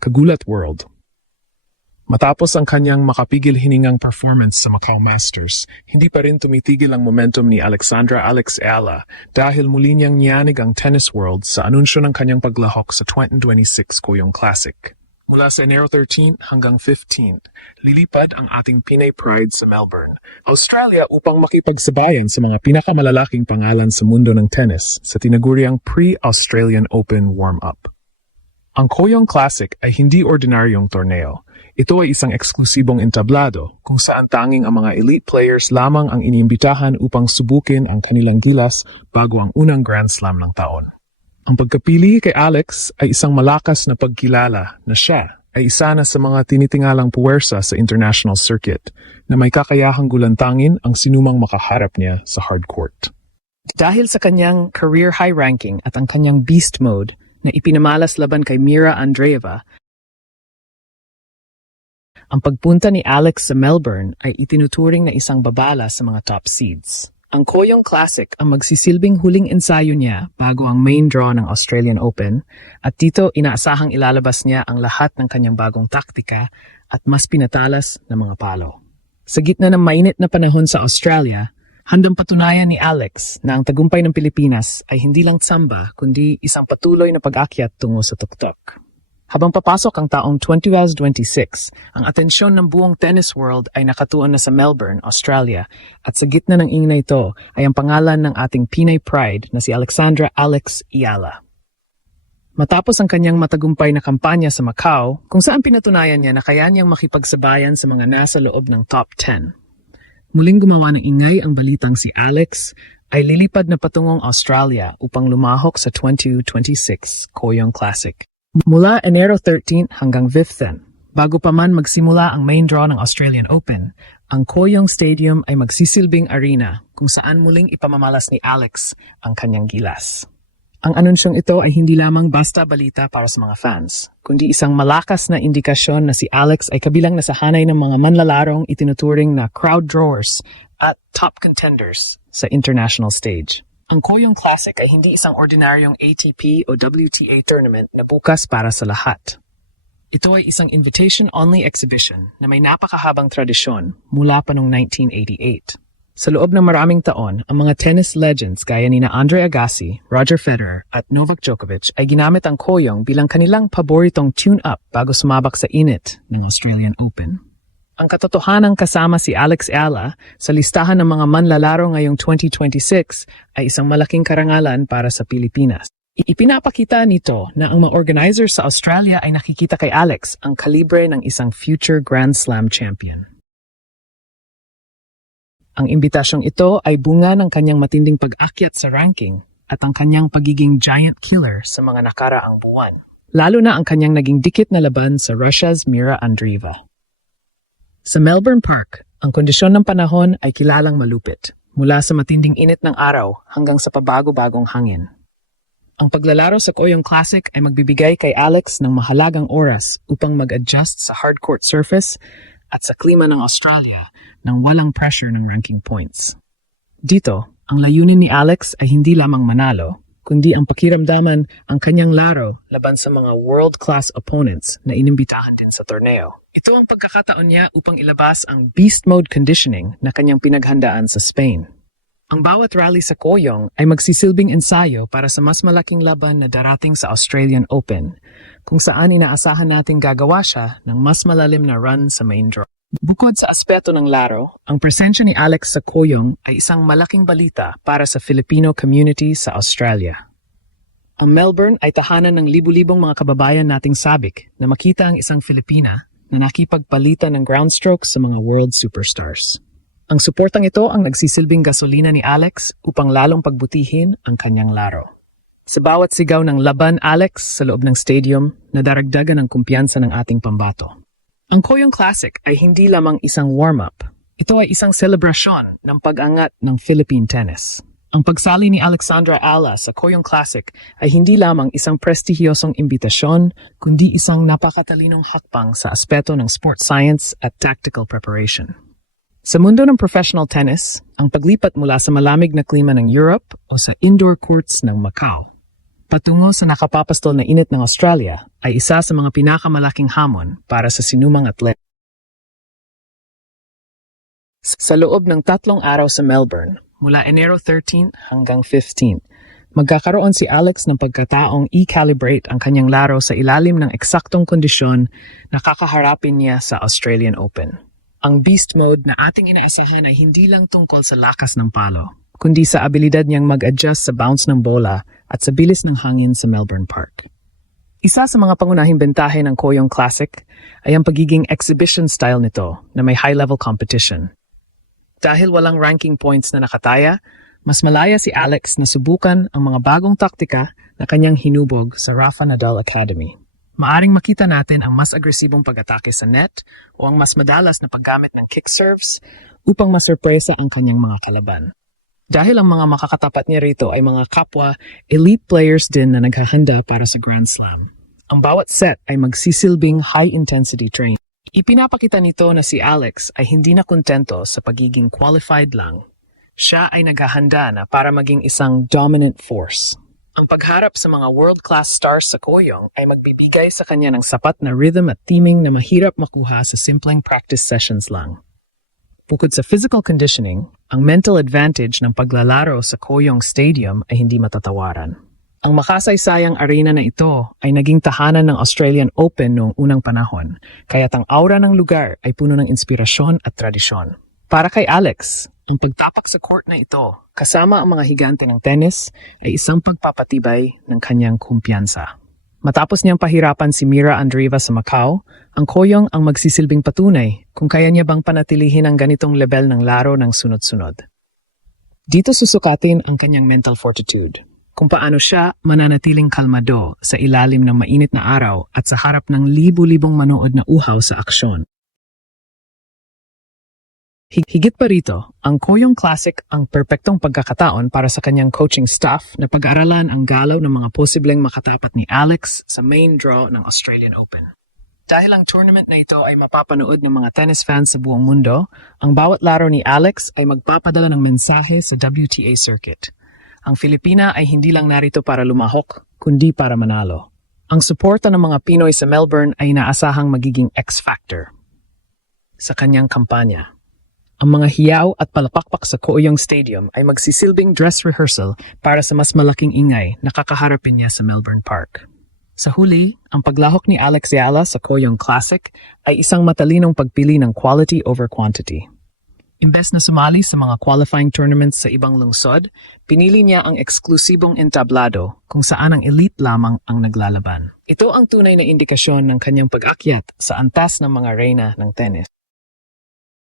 Kagulat World. Matapos ang kanyang makapigil-hiningang performance sa Macau Masters, hindi pa rin tumitigil ang momentum ni Alexandra Alex Eala dahil muli niyang niyanig ang tennis world sa anunsyo ng kanyang paglahok sa 2026 Kooyong Classic. Mula sa Enero 13 hanggang 15, lilipad ang ating Pinay Pride sa Melbourne, Australia upang makipagsabayan sa mga pinakamalalaking pangalan sa mundo ng tennis sa tinaguriang Pre-Australian Open Warm-Up. Ang Kooyong Classic ay hindi ordinaryong torneo. Ito ay isang eksklusibong entablado kung saan tanging ang mga elite players lamang ang iniimbitahan upang subukin ang kanilang gilas bago ang unang Grand Slam ng taon. Ang pagkapili kay Alex ay isang malakas na pagkilala na siya ay isa na sa mga tinitingalang puwersa sa international circuit na may kakayahang gulantangin ang sinumang makaharap niya sa hard court. Dahil sa kanyang career high ranking at ang kanyang beast mode na ipinamalas laban kay Mira Andreeva, ang pagpunta ni Alex sa Melbourne ay itinuturing na isang babala sa mga top seeds. Ang Kooyong Classic ang magsisilbing huling ensayo niya bago ang main draw ng Australian Open at dito inaasahang ilalabas niya ang lahat ng kanyang bagong taktika at mas pinatalas na mga palo. Sa gitna ng mainit na panahon sa Australia, handang patunayan ni Alex na ang tagumpay ng Pilipinas ay hindi lang tsamba kundi isang patuloy na pag-akyat tungo sa tuktok. Habang papasok ang taong 2026, ang atensyon ng buong tennis world ay nakatuon na sa Melbourne, Australia, at sa gitna ng ingay ito ay ang pangalan ng ating Pinay Pride na si Alexandra Alex Eala. Matapos ang kanyang matagumpay na kampanya sa Macau, kung saan pinatunayan niya na kaya niyang makipagsabayan sa mga nasa loob ng top 10. Muling gumawa ng ingay ang balitang si Alex ay lilipad na patungong Australia upang lumahok sa 2026 Kooyong Classic. Mula Enero 13 hanggang 15, bago pa man magsimula ang main draw ng Australian Open, ang Kooyong Stadium ay magsisilbing arena kung saan muling ipamamalas ni Alex ang kanyang gilas. Ang anunsyong ito ay hindi lamang basta balita para sa mga fans, kundi isang malakas na indikasyon na si Alex ay kabilang na sa hanay ng mga manlalarong itinuturing na crowd drawers at top contenders sa international stage. Ang Kooyong Classic ay hindi isang ordinaryong ATP o WTA tournament na bukas para sa lahat. Ito ay isang invitation-only exhibition na may napakahabang tradisyon mula pa noong 1988. Sa loob ng maraming taon, ang mga tennis legends gaya ni Andre Agassi, Roger Federer at Novak Djokovic ay ginamit ang Kooyong bilang kanilang paboritong tune-up bago sumabak sa init ng Australian Open. Ang katotohanan kasama si Alex Eala sa listahan ng mga manlalaro ngayong 2026 ay isang malaking karangalan para sa Pilipinas. Ipinapakita nito na ang mga organizers sa Australia ay nakikita kay Alex ang kalibre ng isang future Grand Slam champion. Ang imbitasyong ito ay bunga ng kanyang matinding pag-akyat sa ranking at ang kanyang pagiging giant killer sa mga nakaraang buwan. Lalo na ang kanyang naging dikit na laban sa Russia's Mira Andreeva. Sa Melbourne Park, ang kondisyon ng panahon ay kilalang malupit, mula sa matinding init ng araw hanggang sa pabago-bagong hangin. Ang paglalaro sa Kooyong Classic ay magbibigay kay Alex ng mahalagang oras upang mag-adjust sa hardcourt surface at sa klima ng Australia nang walang pressure ng ranking points. Dito, ang layunin ni Alex ay hindi lamang manalo, kundi ang pakiramdaman ang kanyang laro laban sa mga world-class opponents na inimbitahan din sa torneo. Ito ang pagkakataon niya upang ilabas ang beast mode conditioning na kanyang pinaghandaan sa Spain. Ang bawat rally sa Kooyong ay magsisilbing ensayo para sa mas malaking laban na darating sa Australian Open, kung saan inaasahan nating gagawa siya ng mas malalim na run sa main draw. Bukod sa aspeto ng laro, ang presensya ni Alex sa Kooyong ay isang malaking balita para sa Filipino community sa Australia. Ang Melbourne ay tahanan ng libu-libong mga kababayan nating sabik na makita ang isang Filipina na nakipagpalitan ng ground strokes sa mga world superstars. Ang suportang ito ang nagsisilbing gasolina ni Alex upang lalong pagbutihin ang kanyang laro. Sa bawat sigaw ng laban Alex sa loob ng stadium, nadaragdagan ang kumpiyansa ng ating pambato. Ang Kooyong Classic ay hindi lamang isang warm-up. Ito ay isang selebrasyon ng pag-angat ng Philippine tennis. Ang pagsali ni Alexandra Eala sa Kooyong Classic ay hindi lamang isang prestihiyosong imbitasyon, kundi isang napakatalinong hakbang sa aspeto ng sports science at tactical preparation. Sa mundo ng professional tennis, ang paglipat mula sa malamig na klima ng Europe o sa indoor courts ng Macau patungo sa nakapapastol na init ng Australia ay isa sa mga pinakamalaking hamon para sa sinumang atleta. Sa loob ng 3 araw sa Melbourne, mula Enero 13 hanggang 15, magkakaroon si Alex ng pagkataong i-calibrate ang kanyang laro sa ilalim ng eksaktong kondisyon na kakaharapin niya sa Australian Open. Ang beast mode na ating inaasahan ay hindi lang tungkol sa lakas ng palo, kundi sa abilidad niyang mag-adjust sa bounce ng bola at sa bilis ng hangin sa Melbourne Park. Isa sa mga pangunahing bentahe ng Koyong Classic ay ang pagiging exhibition style nito na may high-level competition. Dahil walang ranking points na nakataya, mas malaya si Alex na subukan ang mga bagong taktika na kanyang hinubog sa Rafa Nadal Academy. Maaring makita natin ang mas agresibong pag-atake sa net o ang mas madalas na paggamit ng kick serves upang masurpresa ang kanyang mga kalaban. Dahil ang mga makakatapat niya rito ay mga kapwa elite players din na naghahanda para sa Grand Slam. Ang bawat set ay magsisilbing high-intensity training. Ipinapakita nito na si Alex ay hindi na kontento sa pagiging qualified lang. Siya ay naghahanda na para maging isang dominant force. Ang pagharap sa mga world-class stars sa Koyong ay magbibigay sa kanya ng sapat na rhythm at timing na mahirap makuha sa simpleng practice sessions lang. Bukod sa physical conditioning, ang mental advantage ng paglalaro sa Koyong Stadium ay hindi matatawaran. Ang makasaysayang arena na ito ay naging tahanan ng Australian Open noong unang panahon, kaya't ang aura ng lugar ay puno ng inspirasyon at tradisyon. Para kay Alex, ang pagtapak sa court na ito, kasama ang mga higante ng tennis, ay isang pagpapatibay ng kanyang kumpiyansa. Matapos niyang pahirapan si Mira Andreeva sa Macau, ang Koyong ang magsisilbing patunay kung kaya niya bang panatilihin ang ganitong level ng laro ng sunod-sunod. Dito susukatin ang kanyang mental fortitude, kung paano siya mananatiling kalmado sa ilalim ng mainit na araw at sa harap ng libu-libong manood na uhaw sa aksyon. Higit pa rito, ang Koyong Classic ang perpektong pagkakataon para sa kanyang coaching staff na pag-aralan ang galaw ng mga posibleng makatapat ni Alex sa main draw ng Australian Open. Dahil ang tournament na ito ay mapapanood ng mga tennis fans sa buong mundo, ang bawat laro ni Alex ay magpapadala ng mensahe sa WTA circuit. Ang Filipina ay hindi lang narito para lumahok, kundi para manalo. Ang suporta ng mga Pinoy sa Melbourne ay inaasahang magiging X-factor sa kanyang kampanya. Ang mga hiyaw at palapakpak sa Koyong Stadium ay magsisilbing dress rehearsal para sa mas malaking ingay na kakaharapin niya sa Melbourne Park. Sa huli, ang paglahok ni Alex Ayala sa Koyong Classic ay isang matalinong pagpili ng quality over quantity. Imbes na sumali sa mga qualifying tournaments sa ibang lungsod, pinili niya ang eksklusibong entablado kung saan ang elite lamang ang naglalaban. Ito ang tunay na indikasyon ng kanyang pag-akyat sa antas ng mga reyna ng tennis.